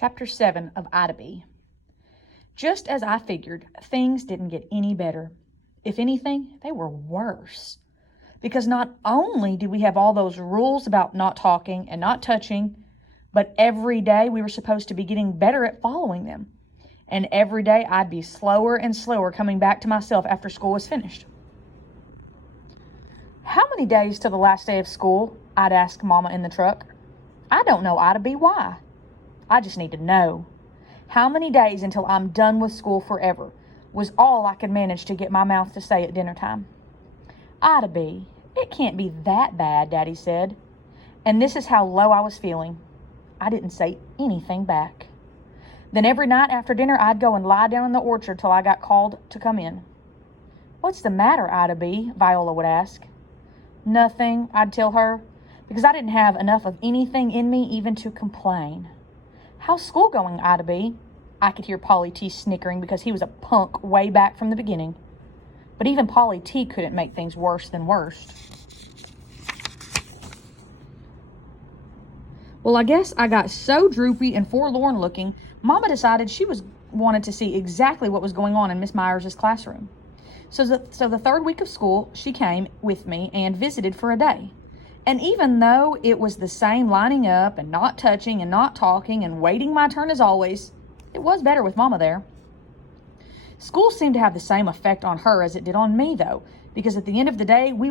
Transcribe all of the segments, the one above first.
Chapter 7 of Ida B. Just as I figured, things didn't get any better. If anything, they were worse. Because not only did we have all those rules about not talking and not touching, but every day we were supposed to be getting better at following them. And every day I'd be slower and slower coming back to myself after school was finished. How many days till the last day of school? I'd ask Mama in the truck. I don't know, Ida B. Why? I just need to know. How many days until I'm done with school forever was all I could manage to get my mouth to say at dinner time. Ida B., it can't be that bad, Daddy said. And this is how low I was feeling. I didn't say anything back. Then every night after dinner, I'd go and lie down in the orchard till I got called to come in. What's the matter, Ida B., Viola would ask. Nothing, I'd tell her, because I didn't have enough of anything in me even to complain. How's school going, Ida B.? I could hear Polly T snickering because he was a punk way back from the beginning. But even Polly T couldn't make things worse than worst. Well, I guess I got so droopy and forlorn looking, Mama decided she wanted to see exactly what was going on in Miss Myers' classroom. So the third week of school, she came with me and visited for a day. And even though it was the same lining up and not touching and not talking and waiting my turn as always, it was better with Mama there. School seemed to have the same effect on her as it did on me, though, because at the end of the day, we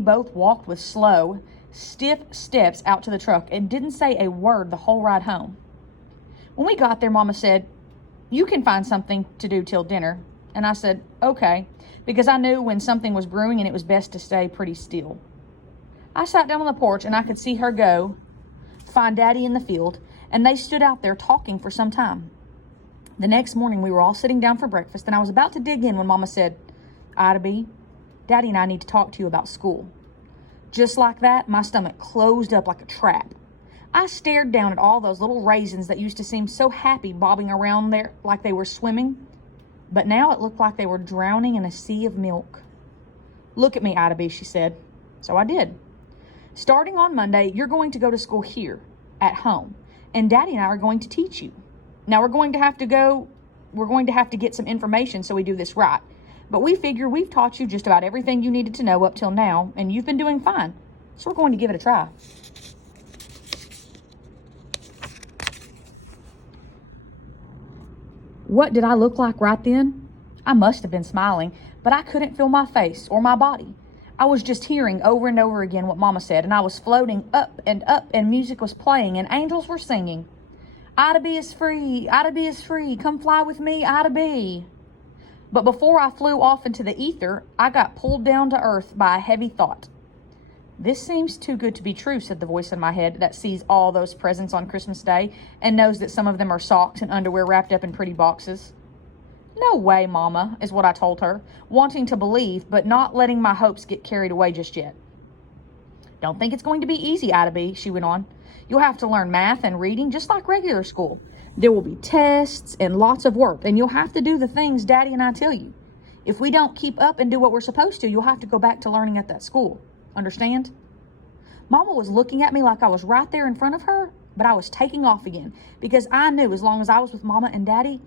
both walked with slow, stiff steps out to the truck and didn't say a word the whole ride home. When we got there, Mama said, "You can find something to do till dinner." And I said, "Okay," because I knew when something was brewing and it was best to stay pretty still. I sat down on the porch and I could see her go find Daddy in the field, and they stood out there talking for some time. The next morning we were all sitting down for breakfast, and I was about to dig in when Mama said, "Ida B., Daddy and I need to talk to you about school." Just like that, my stomach closed up like a trap. I stared down at all those little raisins that used to seem so happy bobbing around there like they were swimming, but now it looked like they were drowning in a sea of milk. "Look at me, Ida B.," she said. So I did. "Starting on Monday, you're going to go to school here, at home, and Daddy and I are going to teach you. Now we're going to have to get some information so we do this right. But we figure we've taught you just about everything you needed to know up till now, and you've been doing fine. So we're going to give it a try." What did I look like right then? I must have been smiling, but I couldn't feel my face or my body. I was just hearing over and over again what Mama said, and I was floating up, and music was playing, and angels were singing. "Ida B is free, Ida B is free, come fly with me, Ida B." But before I flew off into the ether, I got pulled down to earth by a heavy thought. "This seems too good to be true," said the voice in my head that sees all those presents on Christmas Day and knows that some of them are socks and underwear wrapped up in pretty boxes. "No way, Mama," is what I told her, wanting to believe, but not letting my hopes get carried away just yet. "Don't think it's going to be easy, Ida B.," she went on. "You'll have to learn math and reading just like regular school. There will be tests and lots of work, and you'll have to do the things Daddy and I tell you. If we don't keep up and do what we're supposed to, you'll have to go back to learning at that school. Understand?" Mama was looking at me like I was right there in front of her, but I was taking off again because I knew as long as I was with Mama and Daddy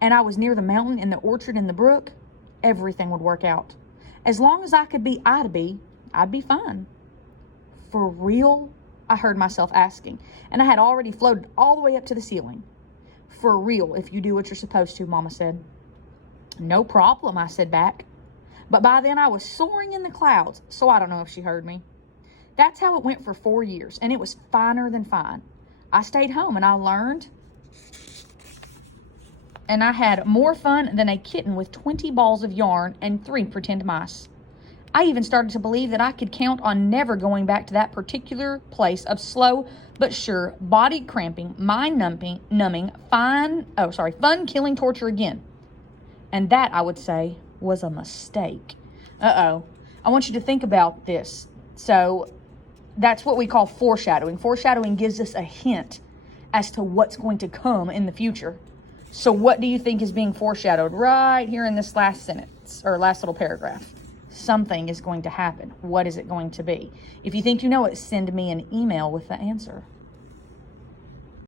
and I was near the mountain and the orchard and the brook, everything would work out. As long as I could be Ida B., I'd be fine. "For real?" I heard myself asking, and I had already floated all the way up to the ceiling. "For real, if you do what you're supposed to," Mama said. "No problem," I said back. But by then I was soaring in the clouds, so I don't know if she heard me. That's how it went for 4 years, and it was finer than fine. I stayed home and I learned, and I had more fun than a kitten with 20 balls of yarn and 3 pretend mice. I even started to believe that I could count on never going back to that particular place of slow but sure, body cramping, mind numbing, fun killing torture again. And that, I would say, was a mistake. I want you to think about this. So that's what we call foreshadowing. Foreshadowing gives us a hint as to what's going to come in the future. So what do you think is being foreshadowed right here in this last sentence or last little paragraph? Something is going to happen. What is it going to be? If you think you know it, send me an email with the answer.